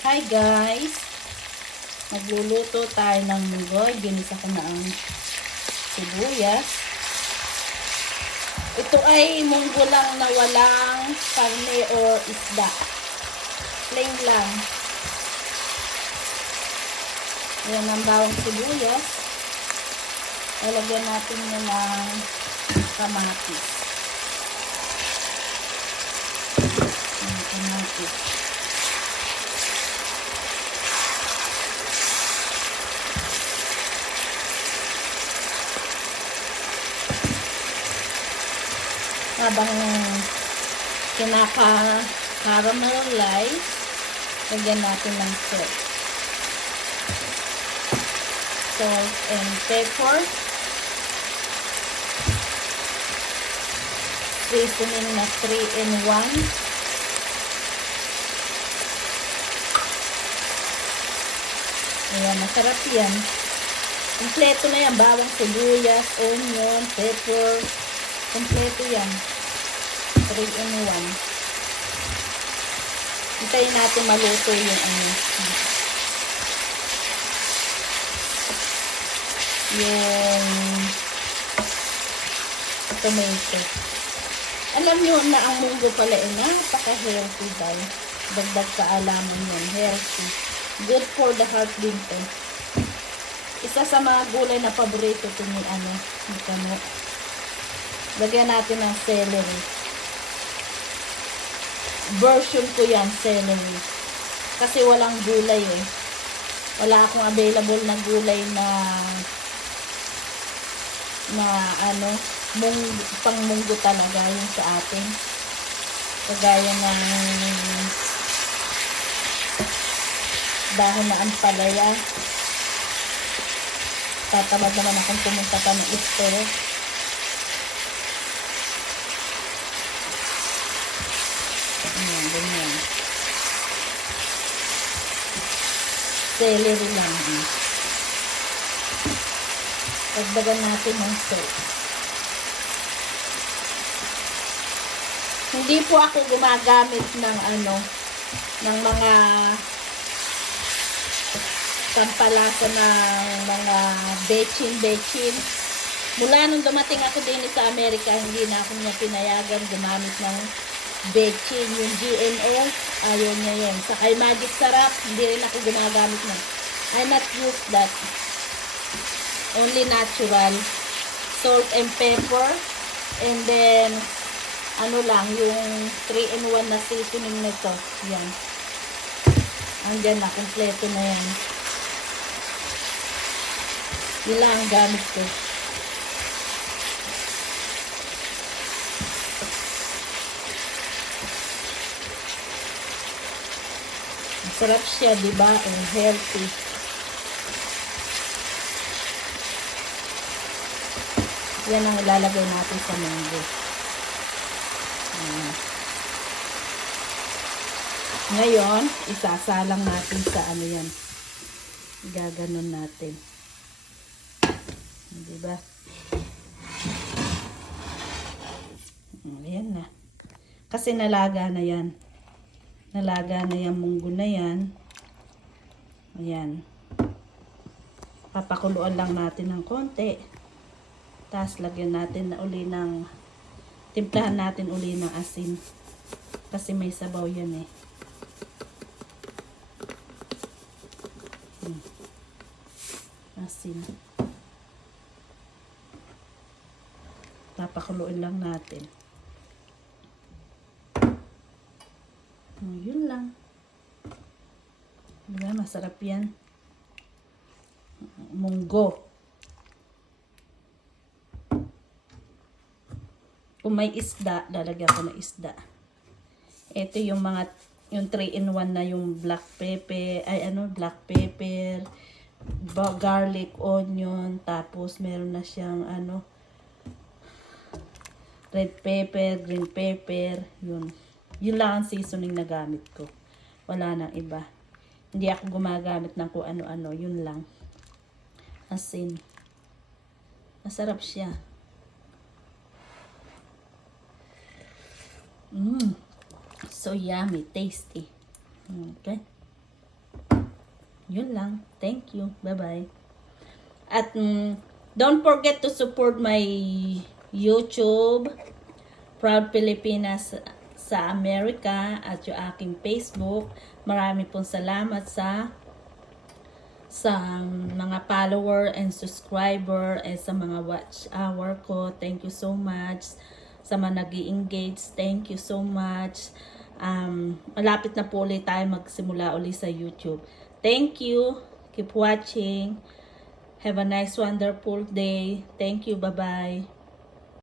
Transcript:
Hi guys! Magluluto tayo ng munggoy. Ginisa ko na ang sibuyas. Ito ay munggo lang na walang karne o isda. Plain lang. Ayan ang bawang sibuyas. Lalagyan natin yun ng kamatis. Ang kamatis. Habang kinaka-caramelize, lagyan natin ng salt. Salt and pepper. Seasoning na 3 in 1. Ayan, masarap yan. Kompleto na yan. Bawang sibuyas, onion, pepper, Kompleto yan. 3 in 1. Hintayin natin maluto yung ano. Yung tomato. Alam nyo na ang munggo pala ay napaka-healthy daw. Dagdag kaalaman yun. Healthy. Good for the heart din to. Isa sa mga gulay na paborito to ni ano, ni Kamo. Lagyan natin ng celery. Version ko yan, celery. Kasi walang gulay eh. Wala akong available na gulay na na ano, mung, pang munggo talaga yung sa atin. Kagaya ng dahon na ampalaya. Tatamad naman akong pumunta pa ng store. Ayan, ganyan. Celery lang. eh. Dagdagan natin ng salt. Hindi po ako gumagamit ng ano, ng mga pampalasa ng mga bechin-bechin. Mula nung dumating ako din sa Amerika, hindi na ako niya pinayagan gumamit ng bechin, yung GMO, ayaw niya yun. Sa kay Magic Sarap, hindi rin ako gumagamit na. I not use that. Only natural. Salt and pepper. And then, ano lang, yung 3-in-1 na seasoning nito. Yan. Andyan na, kompleto na yan. Yun lang ang gamit ko. Masarap siya, di ba? And healthy. Yan ang ilalagay natin sa mango. Ngayon, isasalang natin sa ano yan. Gaganon natin. Di ba? Ayan na. Kasi nalaga na yan. Nalaga na yung munggo na yan. Ayan. Papakuluan lang natin ng konti. Tapos lagyan natin na uli ng timplahan natin uli ng asin. Kasi may sabaw yan eh. Hmm. Asin. Papakuluin lang natin. Yun lang. Diba? Masarap yan. Munggo. Kung may isda, lalagyan ko ng isda. Ito yung mga, yung 3-in-1 na yung black pepper, ay ano, black pepper, garlic, onion, tapos meron na siyang ano, red pepper, green pepper, yun. Yun lang ang seasoning na gamit ko. Wala nang iba. Hindi ako gumagamit ng kung ano-ano, yun lang. Asin. Masarap siya. Mmm. So yummy, tasty. Okay. yun lang. Thank you. Bye-bye. At mm, don't forget to support my YouTube, Proud Pilipinas sa Amerika at yung aking Facebook. Marami pong salamat sa sa mga follower and subscriber and sa mga watch hour ko. Thank you so much. Sa mga nag engage thank you so much. Um, malapit na po ulit tayo magsimula ulit sa YouTube. Thank you. Keep watching. Have a nice, wonderful day. Thank you. Bye-bye.